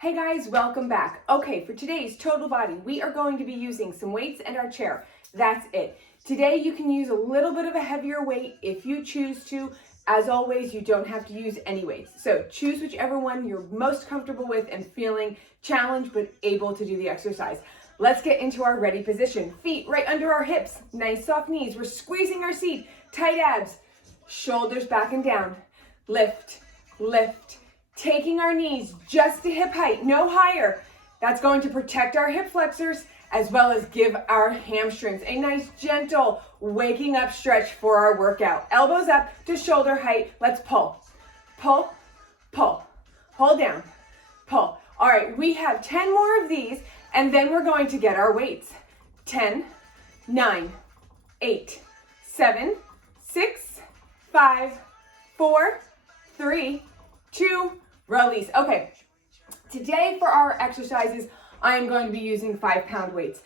Hey guys, welcome back. Okay, for today's total body, we are going to be using some weights and our chair. That's it. Today you can use a little bit of a heavier weight if you choose to. As always, you don't have to use any weights. So choose whichever one you're most comfortable with and feeling challenged but able to do the exercise. Let's get into our ready position. Feet right under our hips, nice soft knees. We're squeezing our seat, tight abs, shoulders back and down. Lift, lift. Taking our knees just to hip height, no higher. That's going to protect our hip flexors as well as give our hamstrings a nice gentle waking up stretch for our workout. Elbows up to shoulder height. Let's pull, pull, pull. Hold down, pull. All right, we have 10 more of these and then we're going to get our weights. 10, 9, 8, 7, 6, 5, 4, 3, 2, release. Okay, today for our exercises, I am going to be using 5-pound weights.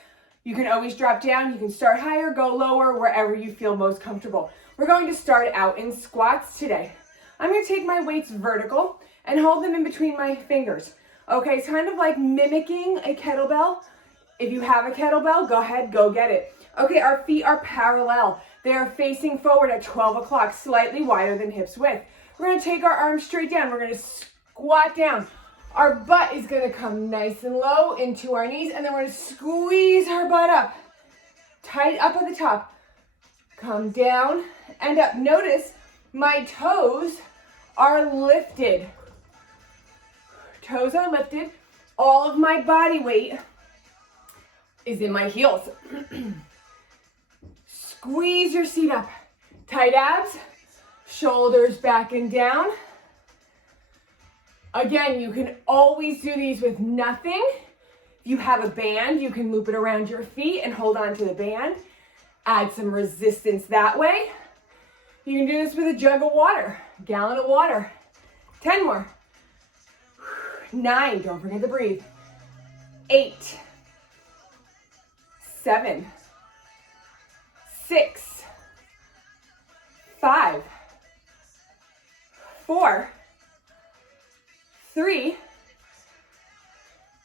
You can always drop down, you can start higher, go lower, wherever you feel most comfortable. We're going to start out in squats today. I'm going to take my weights vertical and hold them in between my fingers. Okay, it's kind of like mimicking a kettlebell. If you have a kettlebell, go ahead, go get it. Okay, our feet are parallel. They are facing forward at 12 o'clock, slightly wider than hips width. We're going to take our arms straight down. We're going to squat down. Our butt is going to come nice and low into our knees, and then we're going to squeeze our butt up. Tight up at the top. Come down and up. Notice my toes are lifted. Toes are lifted. All of my body weight is in my heels. Squeeze your seat up. Tight abs. Shoulders back and down. Again, you can always do these with nothing. If you have a band, you can loop it around your feet and hold on to the band. Add some resistance that way. You can do this with a jug of water, gallon of water. 10 more. 9, don't forget to breathe. 8, 7, 6, 5, 4, 3,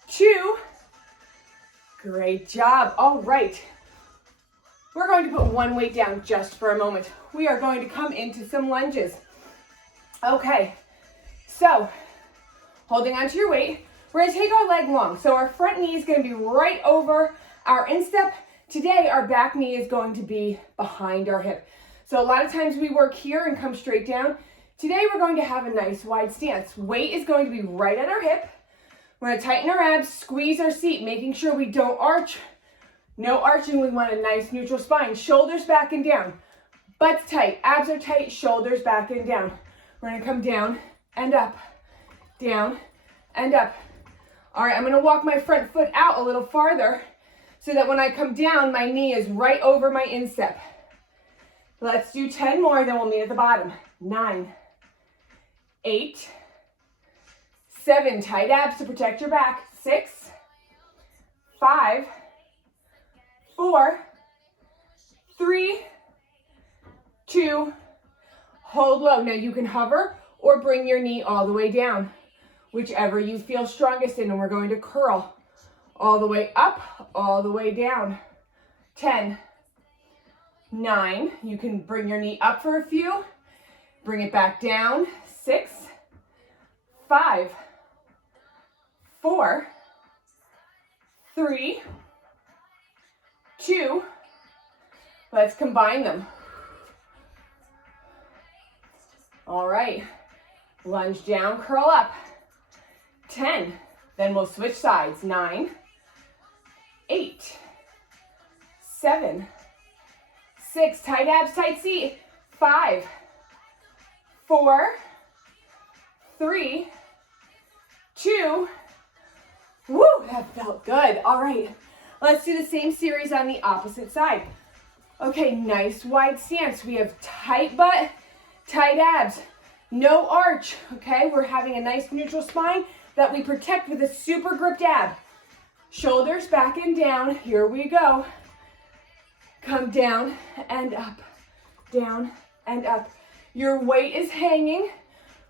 2, great job. All right, we're going to put one weight down just for a moment. We are going to come into some lunges. Okay, so holding onto your weight, we're going to take our leg long. So our front knee is going to be right over our instep. Today, our back knee is going to be behind our hip. So a lot of times we work here and come straight down. Today, we're going to have a nice wide stance. Weight is going to be right at our hip. We're going to tighten our abs, squeeze our seat, making sure we don't arch. No arching, we want a nice neutral spine. Shoulders back and down. Butt's tight, abs are tight, shoulders back and down. We're going to come down and up, down and up. All right, I'm going to walk my front foot out a little farther so that when I come down, my knee is right over my instep. Let's do 10 more, then we'll meet at the bottom. 9, 8, 7, tight abs to protect your back. 6, 5, 4, 3, 2, hold low. Now you can hover or bring your knee all the way down, whichever you feel strongest in, and we're going to curl all the way up, all the way down. 10, 9, you can bring your knee up for a few, bring it back down. 6, 5, 4, 3, 2, let's combine them. All right, lunge down, curl up. 10, then we'll switch sides. 9, 8, 7, 6, tight abs, tight seat. 5, 4, 3, 2, woo, that felt good. All right, let's do the same series on the opposite side. Okay, nice wide stance. We have tight butt, tight abs, no arch, okay? We're having a nice neutral spine that we protect with a super gripped ab. Shoulders back and down, here we go. Come down and up, down and up. Your weight is hanging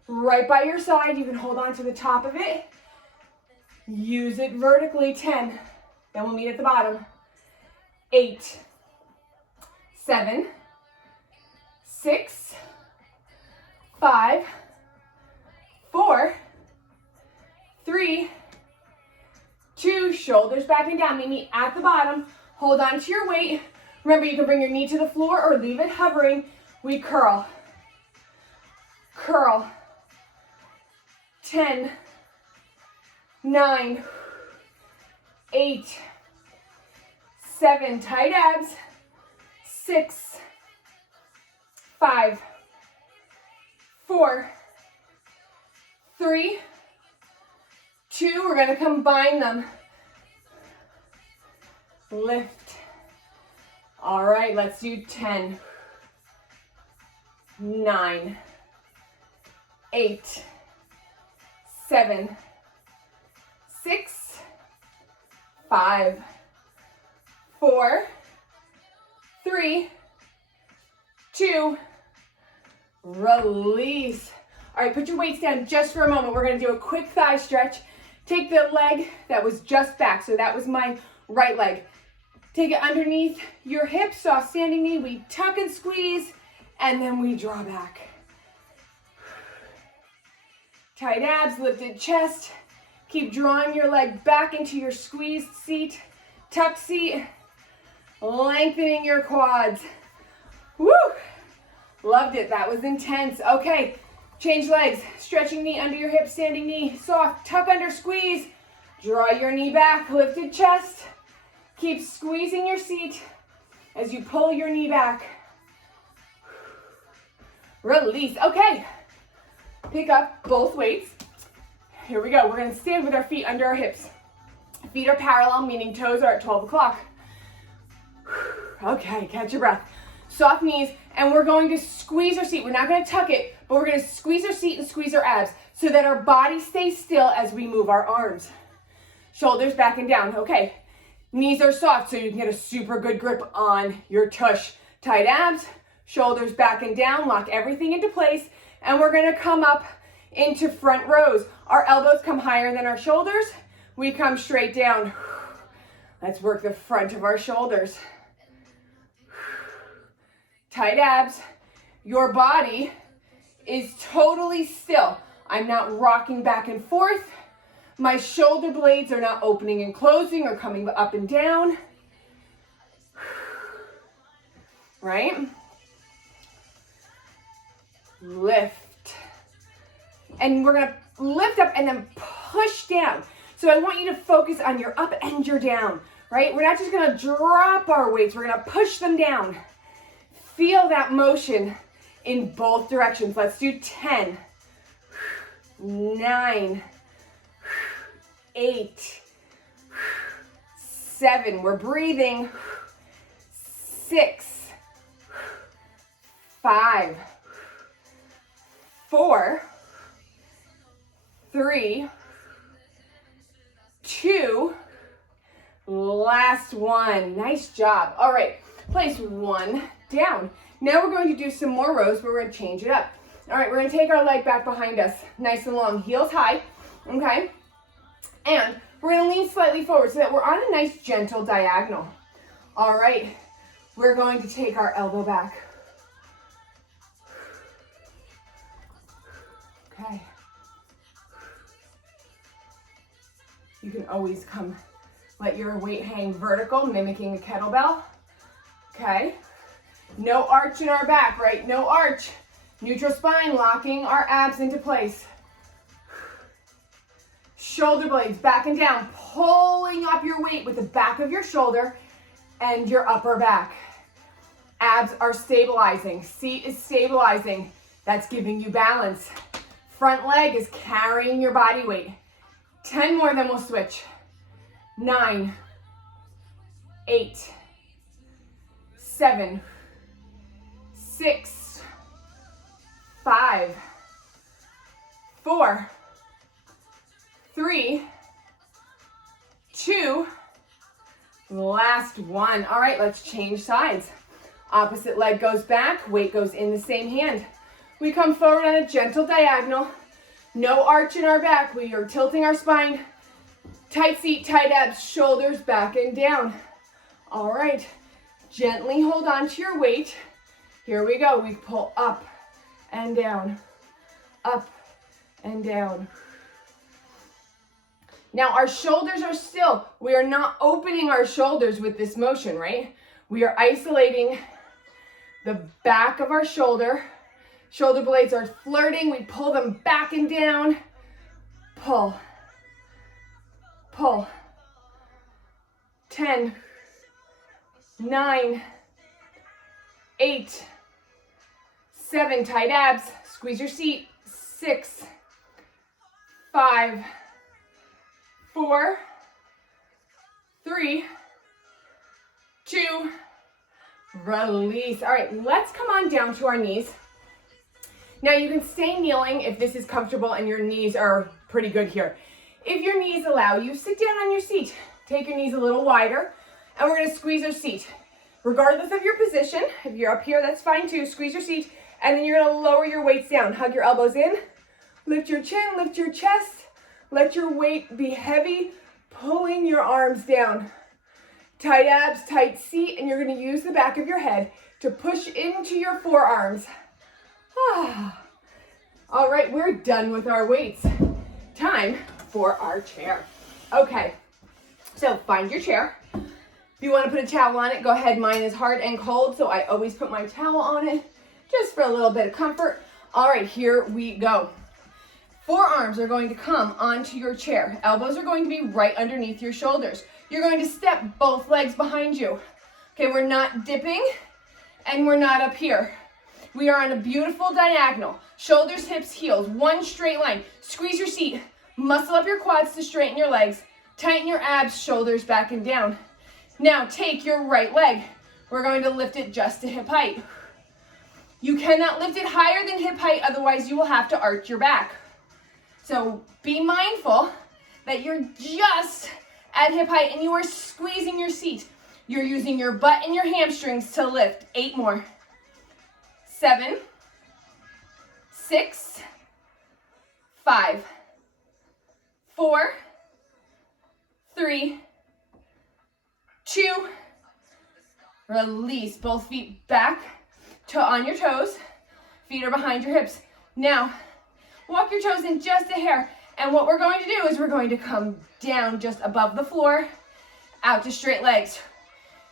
right by your side. You can hold on to the top of it. Use it vertically, 10. Then we'll meet at the bottom. 8, 7, 6, 5, 4, 3, 2, shoulders back and down. Meet me at the bottom. Hold on to your weight. Remember, you can bring your knee to the floor or leave it hovering. We curl. Curl. 10, 9, 8, 7, tight abs, 6, 5, 4, 3, 2, we're going to combine them. Lift. All right, let's do 10, 9, 8, 7, 6, 5, 4, 3, 2, release. All right, put your weights down just for a moment. We're going to do a quick thigh stretch. Take the leg that was just back, so that was my right leg. Take it underneath your hips, soft standing knee. We tuck and squeeze, and then we draw back. Tight abs, lifted chest. Keep drawing your leg back into your squeezed seat. Tuck seat. Lengthening your quads. Woo! Loved it. That was intense. Okay, change legs. Stretching knee under your hip, standing knee. Soft. Tuck under, squeeze. Draw your knee back. Lifted chest. Keep squeezing your seat as you pull your knee back. Release. Okay. Pick up both weights. Here we go. We're going to stand with our feet under our hips. Feet are parallel, meaning toes are at 12 o'clock. Okay, catch your breath. Soft knees, and we're going to squeeze our seat. We're not going to tuck it, but we're going to squeeze our seat and squeeze our abs so that our body stays still as we move our arms. Shoulders back and down. Okay. Knees are soft so you can get a super good grip on your tush. Tight abs, shoulders back and down, lock everything into place. And we're going to come up into front rows. Our elbows come higher than our shoulders. We come straight down. Let's work the front of our shoulders. Tight abs. Your body is totally still. I'm not rocking back and forth. My shoulder blades are not opening and closing or coming up and down. Right? Lift. And we're going to lift up and then push down. So I want you to focus on your up and your down, right? We're not just going to drop our weights. We're going to push them down. Feel that motion in both directions. Let's do 10, 9, 8, 7. We're breathing. 6, 5, 4, 3, 2, last one. Nice job. All right, place one down. Now we're going to do some more rows, but we're going to change it up. All right, we're going to take our leg back behind us, nice and long, heels high, okay? And we're going to lean slightly forward so that we're on a nice gentle diagonal. All right, we're going to take our elbow back. Okay. You can always let your weight hang vertical, mimicking a kettlebell. Okay. No arch in our back, right? No arch. Neutral spine, locking our abs into place. Shoulder blades back and down, pulling up your weight with the back of your shoulder and your upper back. Abs are stabilizing. Seat is stabilizing. That's giving you balance. Front leg is carrying your body weight. 10 more, then we'll switch. 9, 8, 7, 6, 5, 4, 3, 2, last one. All right, let's change sides. Opposite leg goes back, weight goes in the same hand. We come forward on a gentle diagonal. No arch in our back. We are tilting our spine Tight seat, tight abs, shoulders back and down. All right, gently hold on to your weight. Here we go, we pull up and down, up and down. Now our shoulders are still, we are not opening our shoulders with this motion, right? We are isolating the back of our shoulder. Shoulder blades are flirting, we pull them back and down. Pull, pull. 10, 9, 8, 7, tight abs, squeeze your seat. 6, 5, 4, 3, 2, release. All right, let's come on down to our knees. Now you can stay kneeling if this is comfortable and your knees are pretty good here. If your knees allow you, sit down on your seat. Take your knees a little wider, and we're gonna squeeze our seat. Regardless of your position, if you're up here, that's fine too. Squeeze your seat, and then you're gonna lower your weights down. Hug your elbows in, lift your chin, lift your chest. Let your weight be heavy, pulling your arms down. Tight abs, tight seat, and you're gonna use the back of your head to push into your forearms. All right, we're done with our weights. Time for our chair. Okay, so find your chair. If you want to put a towel on it, go ahead. Mine is hard and cold, so I always put my towel on it just for a little bit of comfort. All right, here we go. Forearms are going to come onto your chair. Elbows are going to be right underneath your shoulders. You're going to step both legs behind you. Okay, we're not dipping and we're not up here. We are on a beautiful diagonal. Shoulders, hips, heels, one straight line. Squeeze your seat. Muscle up your quads to straighten your legs. Tighten your abs, shoulders back and down. Now take your right leg. We're going to lift it just to hip height. You cannot lift it higher than hip height, otherwise you will have to arch your back. So be mindful that you're just at hip height and you are squeezing your seat. You're using your butt and your hamstrings to lift. 8 more. 7, 6, 5, 4, 3, 2, release. Both feet back on your toes. Feet are behind your hips. Now, walk your toes in just a hair. And what we're going to do is we're going to come down just above the floor, out to straight legs.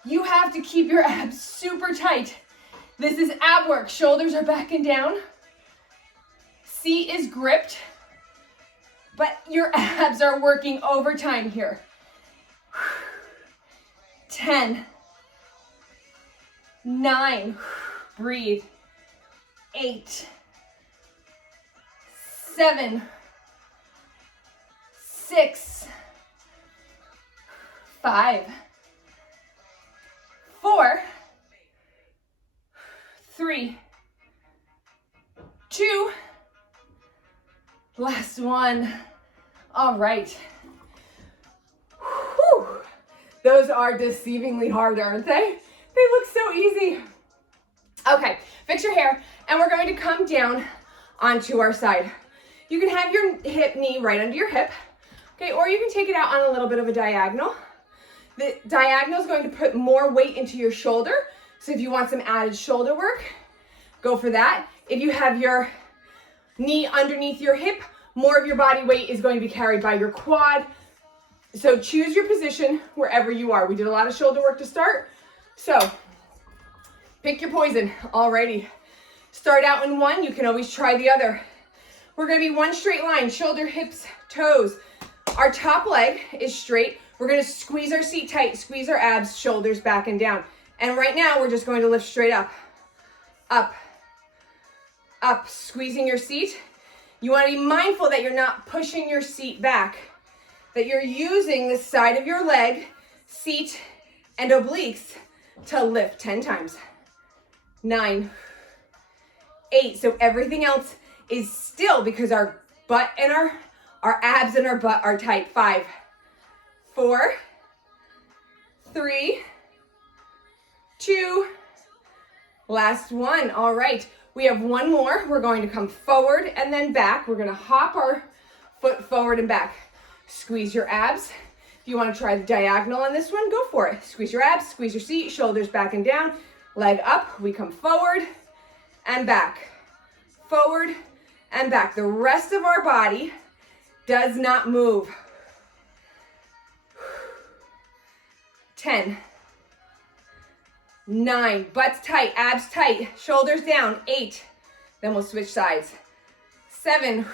You have to keep your abs super tight. This is ab work. Shoulders are back and down. Seat is gripped, but your abs are working overtime here. 10, 9, breathe. 8, 7, 6, 5, 4, 3, 2, last one. All right. Whew. Those are deceivingly hard, aren't they? They look so easy. Okay, fix your hair, and we're going to come down onto our side. You can have your knee right under your hip, okay, or you can take it out on a little bit of a diagonal. The diagonal is going to put more weight into your shoulder, so if you want some added shoulder work, go for that. If you have your knee underneath your hip, more of your body weight is going to be carried by your quad. So choose your position wherever you are. We did a lot of shoulder work to start, so pick your poison. Alrighty. Start out in one, you can always try the other. We're gonna be one straight line, shoulder, hips, toes. Our top leg is straight. We're gonna squeeze our seat tight, squeeze our abs, shoulders back and down. And right now, we're just going to lift straight up, up, up, squeezing your seat. You wanna be mindful that you're not pushing your seat back, that you're using the side of your leg, seat, and obliques to lift 10 times. 9, 8, so everything else is still because our butt and our abs and our butt are tight. 5, 4, 3, 2, last one. All right, we have one more. We're going to come forward and then back. We're gonna hop our foot forward and back. Squeeze your abs. If you want to try the diagonal on this one, go for it. Squeeze your abs, squeeze your seat, shoulders back and down, leg up. We come forward and back, forward and back. The rest of our body does not move. 10, 9, butts tight, abs tight, shoulders down. 8, then we'll switch sides. 7,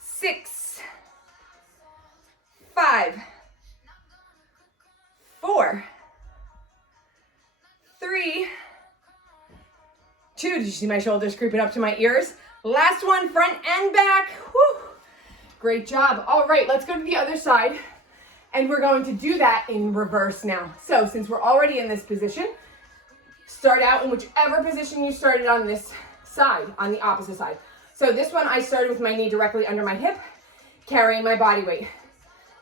6, 5, 4, 3, 2. Did you see my shoulders creeping up to my ears? Last one, front and back. Whew. Great job. All right, let's go to the other side. And we're going to do that in reverse now. So since we're already in this position, start out in whichever position you started on this side, on the opposite side. So this one, I started with my knee directly under my hip, carrying my body weight.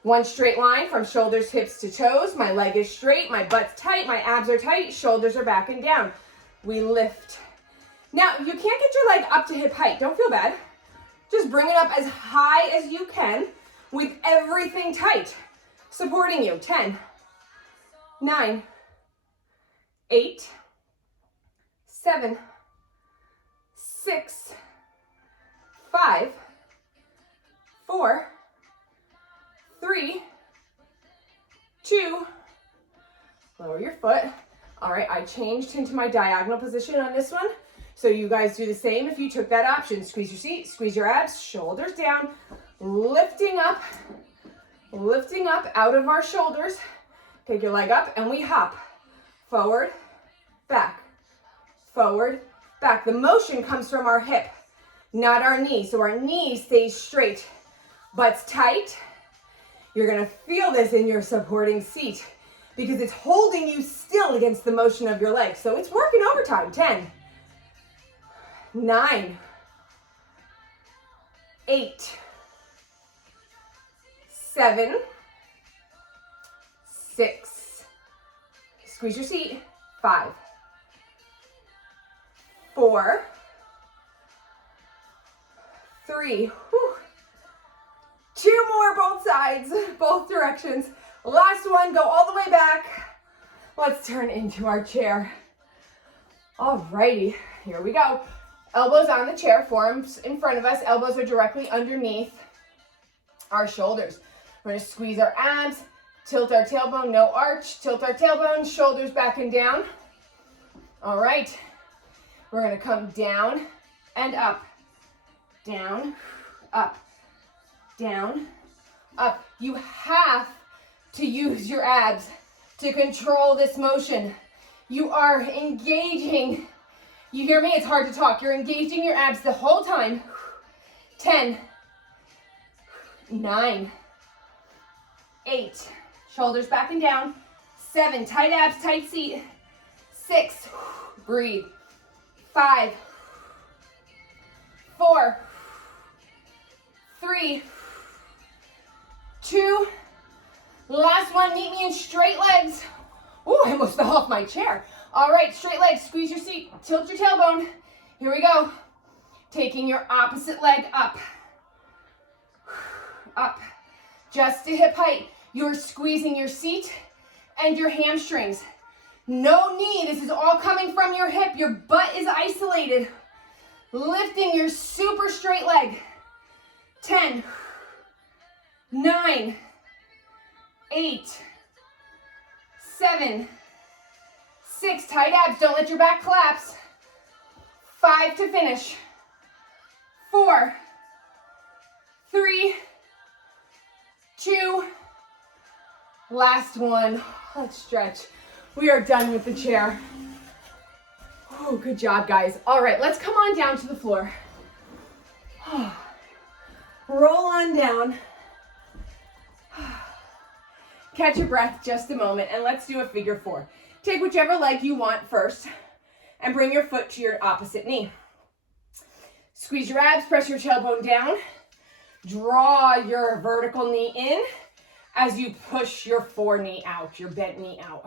One straight line from shoulders, hips to toes. My leg is straight, my butt's tight, my abs are tight, shoulders are back and down. We lift. Now, if you can't get your leg up to hip height, don't feel bad. Just bring it up as high as you can with everything tight, supporting you. 10, 9, 8, 7, 6, 5, 4, 3, 2, lower your foot. All right, I changed into my diagonal position on this one. So you guys do the same if you took that option. Squeeze your seat, squeeze your abs, shoulders down, lifting up out of our shoulders. Take your leg up and we hop. Forward, back, forward, back. The motion comes from our hip, not our knee. So our knee stays straight, butt's tight. You're gonna feel this in your supporting seat because it's holding you still against the motion of your legs. So it's working overtime. 10, 9, 8, 7, 6, squeeze your seat, 5, 4, 3, 2 more, both sides, both directions. Last one, go all the way back. Let's turn into our chair. Alrighty, here we go. Elbows on the chair, forearms in front of us, elbows are directly underneath our shoulders. We're gonna squeeze our abs, tilt our tailbone, no arch, tilt our tailbone, shoulders back and down. All right, we're gonna come down and up, down, up, down, up. You have to use your abs to control this motion. You are engaging. You hear me? It's hard to talk. You're engaging your abs the whole time. 10, 9, 8, shoulders back and down. 7, tight abs, tight seat. 6, breathe. 5, 4, 3, 2, last one, meet me in straight legs. Ooh, I almost fell off my chair. All right, straight legs, squeeze your seat, tilt your tailbone. Here we go. Taking your opposite leg up. Up, just to hip height. You're squeezing your seat and your hamstrings. No knee, this is all coming from your hip. Your butt is isolated. Lifting your super straight leg. 10, 9, 8, 7, 6, tight abs, don't let your back collapse. 5 to finish. 4, 3, 2, last one. Let's stretch. We are done with the chair. Oh, good job, guys. All right, let's come on down to the floor. Roll on down. Catch your breath just a moment, and let's do a figure 4. Take whichever leg you want first, and bring your foot to your opposite knee. Squeeze your abs, press your tailbone down. Draw your vertical knee in as you push your foreknee out, your bent knee out.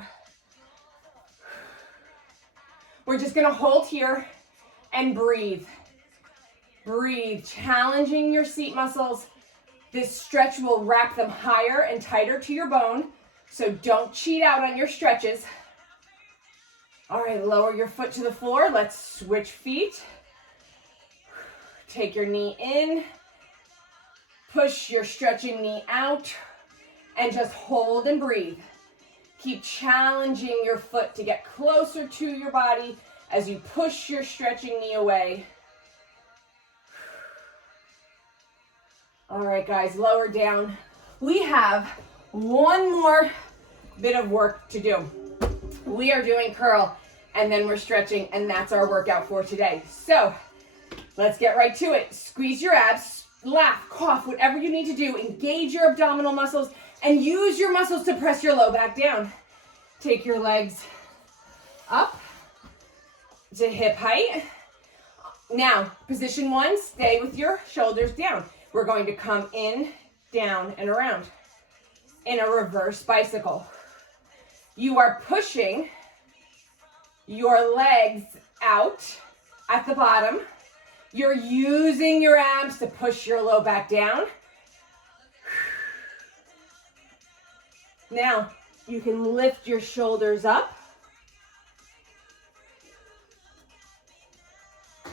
We're just gonna hold here and breathe. Breathe, challenging your seat muscles, This stretch will wrap them higher and tighter to your bone, so don't cheat out on your stretches. All right, lower your foot to the floor. Let's switch feet. Take your knee in, push your stretching knee out, and just hold and breathe. Keep challenging your foot to get closer to your body as you push your stretching knee away. All right, guys, lower down. We have one more bit of work to do. We are doing curl, and then we're stretching, and that's our workout for today. So let's get right to it. Squeeze your abs, laugh, cough, whatever you need to do. Engage your abdominal muscles and use your muscles to press your low back down. Take your legs up to hip height. Now, position one, stay with your shoulders down. We're going to come in, down, and around in a reverse bicycle. You are pushing your legs out at the bottom. You're using your abs to push your low back down. Now, you can lift your shoulders up.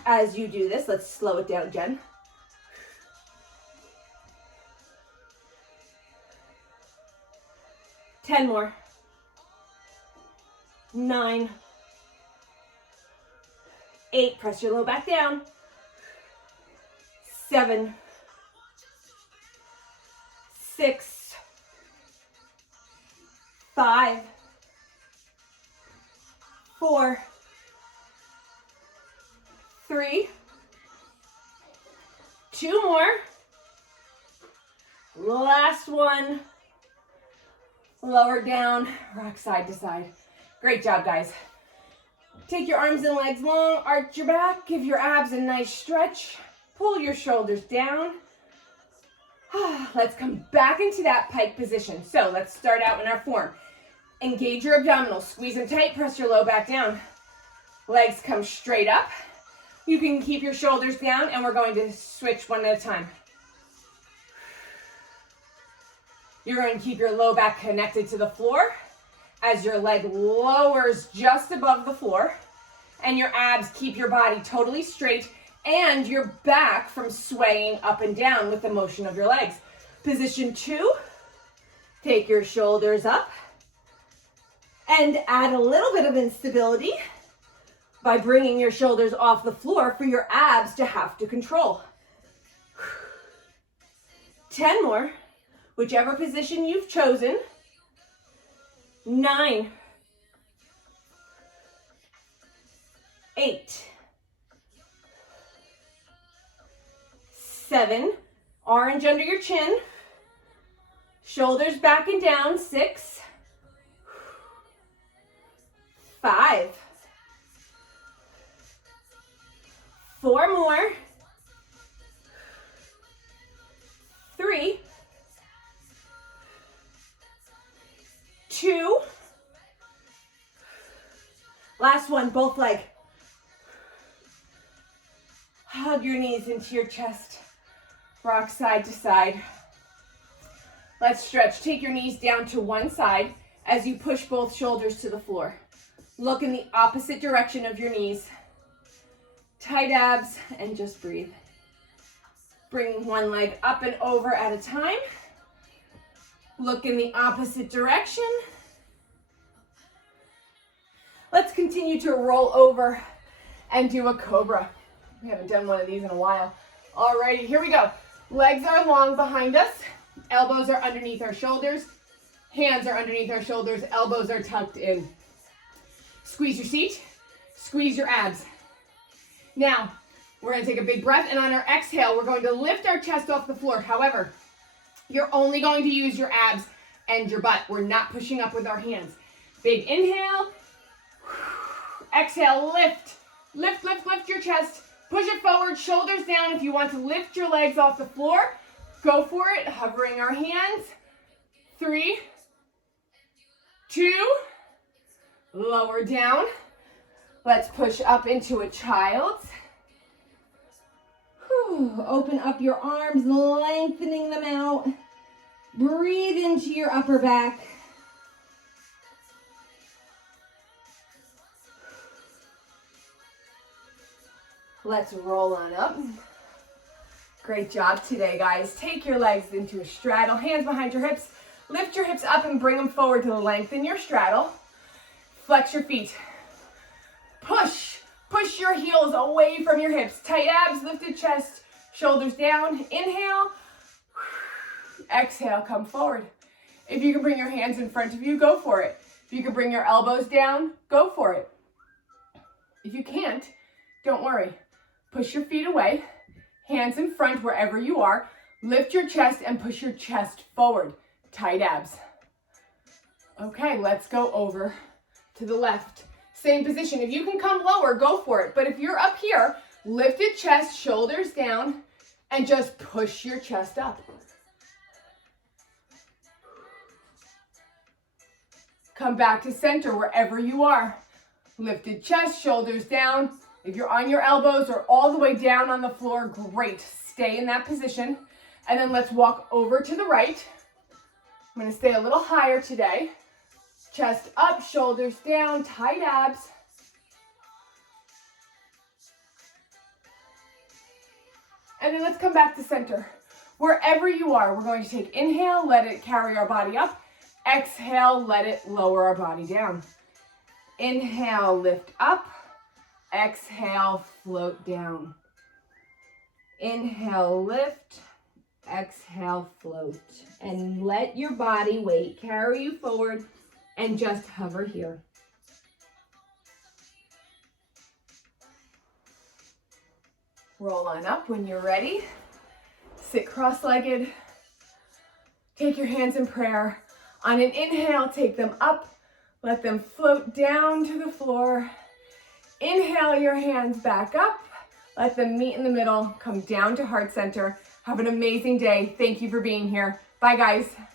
As you do this, let's slow it down, Jen. Ten more. 9, 8, press your low back down. 7, 6, 5, 4, 3, 2 more. Last one. Lower down, rock side to side. Great job, guys. Take your arms and legs long, arch your back, give your abs a nice stretch. Pull your shoulders down. Let's come back into that pike position. So let's start out in our form. Engage your abdominals, squeeze them tight, press your low back down. Legs come straight up. You can keep your shoulders down, and we're going to switch one at a time. You're going to keep your low back connected to the floor as your leg lowers just above the floor, and your abs keep your body totally straight and your back from swaying up and down with the motion of your legs. Position 2, take your shoulders up and add a little bit of instability by bringing your shoulders off the floor for your abs to have to control. 10 more, whichever position you've chosen. 9, 8, 7, orange under your chin, shoulders back and down. 6, 5, 4 more, 3, 2, last one, both leg. Hug your knees into your chest, rock side to side. Let's stretch. Take your knees down to one side as you push both shoulders to the floor. Look in the opposite direction of your knees. Tight abs, and just breathe. Bring one leg up and over at a time. Look in the opposite direction. Let's continue to roll over and do a cobra. We haven't done one of these in a while. Alrighty, here we go. Legs are long behind us. Elbows are underneath our shoulders. Hands are underneath our shoulders. Elbows are tucked in. Squeeze your seat. Squeeze your abs. Now, we're going to take a big breath, and on our exhale, we're going to lift our chest off the floor. However, you're only going to use your abs and your butt. We're not pushing up with our hands. Big inhale. Exhale, lift. Lift, lift, lift your chest. Push it forward, shoulders down. If you want to lift your legs off the floor, go for it. Hovering our hands. 3, 2, lower down. Let's push up into a child's. Whew. Open up your arms, lengthening them out. Breathe into your upper back. Let's roll on up. Great job today, guys. Take your legs into a straddle, hands behind your hips. Lift your hips up and bring them forward to lengthen your straddle. Flex your feet. Push. Push your heels away from your hips. Tight abs, lifted chest, shoulders down. Inhale. Exhale, come forward. If you can bring your hands in front of you, go for it. If you can bring your elbows down, go for it. If you can't, don't worry. Push your feet away, hands in front wherever you are. Lift your chest and push your chest forward. Tight abs. Okay, let's go over to the left. Same position. If you can come lower, go for it. But if you're up here, lifted chest, shoulders down, and just push your chest up. Come back to center wherever you are. Lifted chest, shoulders down. If you're on your elbows or all the way down on the floor, great. Stay in that position. And then let's walk over to the right. I'm going to stay a little higher today. Chest up, shoulders down, tight abs. And then let's come back to center. Wherever you are, we're going to take inhale, let it carry our body up. Exhale, let it lower our body down. Inhale, lift up. Exhale, float down. Inhale, lift. Exhale, float. And let your body weight carry you forward and just hover here. Roll on up when you're ready. Sit cross-legged. Take your hands in prayer. On an inhale, take them up. Let them float down to the floor. Inhale your hands back up. Let them meet in the middle. Come down to heart center. Have an amazing day. Thank you for being here. Bye, guys.